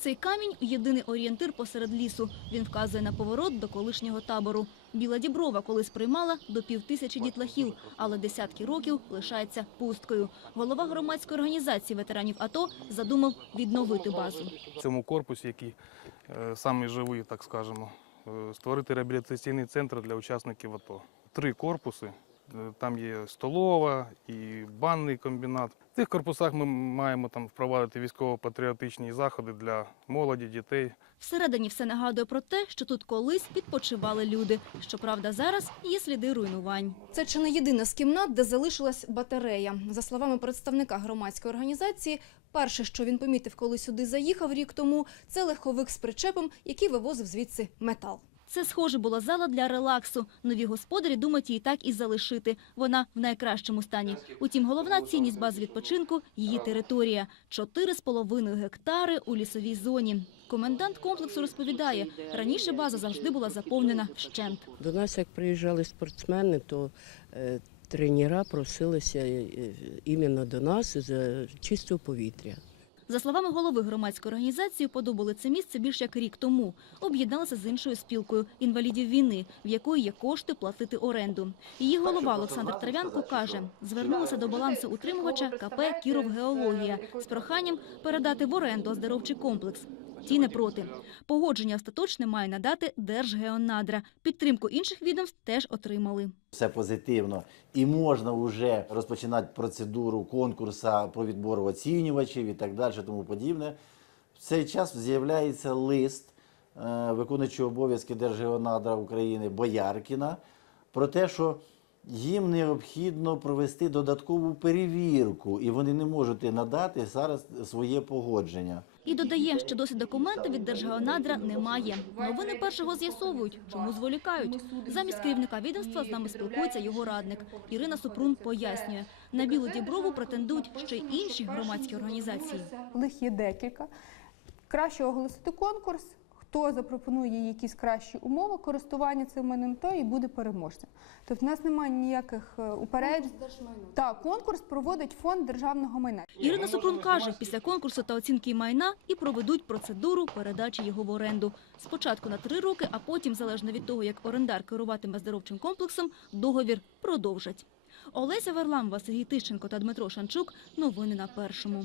Цей камінь – єдиний орієнтир посеред лісу. Він вказує на поворот до колишнього табору. Біла Діброва колись приймала до півтисячі дітлахів, але десятки років лишається пусткою. Голова громадської організації ветеранів АТО задумав відновити базу. В цьому корпусі, який е, самий живий, так скажемо, е, створити реабілітаційний центр для учасників АТО. Три корпуси. Е, Там є столова і банний комбінат. В цих корпусах ми маємо там впровадити військово-патріотичні заходи для молоді, дітей. Всередині все нагадує про те, що тут колись відпочивали люди. Щоправда, зараз є сліди руйнувань. Це чи не єдина з кімнат, де залишилась батарея. За словами представника громадської організації, перше, що він помітив, коли сюди заїхав рік тому, це легковик з причепом, який вивозив звідси метал. Це, схоже, була зала для релаксу. Нові господарі думають її так і залишити. Вона в найкращому стані. Утім, головна цінність бази відпочинку – її територія. Чотири з половиною гектари у лісовій зоні. Комендант комплексу розповідає, раніше база завжди була заповнена вщент. До нас, як приїжджали спортсмени, то е, тренера просилися е, іменно до нас за чистого повітря. За словами голови громадської організації, подобали це місце більш як рік тому. Об'єдналися з іншою спілкою інвалідів війни, в якої є кошти платити оренду. Її голова Олександр Трав'янко каже, звернулися до балансу утримувача КП «Кіровгеологія» з проханням передати в оренду оздоровчий комплекс. Ті не проти. Погодження остаточне має надати Держгеонадра. Підтримку інших відомств теж отримали. все позитивно, і можна вже розпочинати процедуру конкурсу про відбор оцінювачів і так далі, тому подібне. В цей час з'являється лист е, виконуючого обов'язки Держгеонадра України Бояркіна про те, що їм необхідно провести додаткову перевірку, і вони не можуть надати зараз своє погодження. І додає, що досі документа від Держгеонадра немає. Новини першого з'ясовують, чому зволікають. Замість керівника відомства з нами спілкується його радник. Ірина Супрун пояснює, на Білу Діброву претендують ще й інші громадські організації. Їх є декілька. Краще оголосити конкурс. Хто запропонує якісь кращі умови користування цим майном, той і буде переможцем. Тобто в нас немає ніяких е, упереджень. Так, конкурс проводить фонд державного майна. Ірина Супрун каже, після конкурсу та оцінки майна і проведуть процедуру передачі його в оренду. Спочатку на три роки, а потім, залежно від того, як орендар керуватиме здоровчим комплексом, договір продовжать. Олеся Варлам, Василій Тищенко та Дмитро Шанчук. Новини на першому.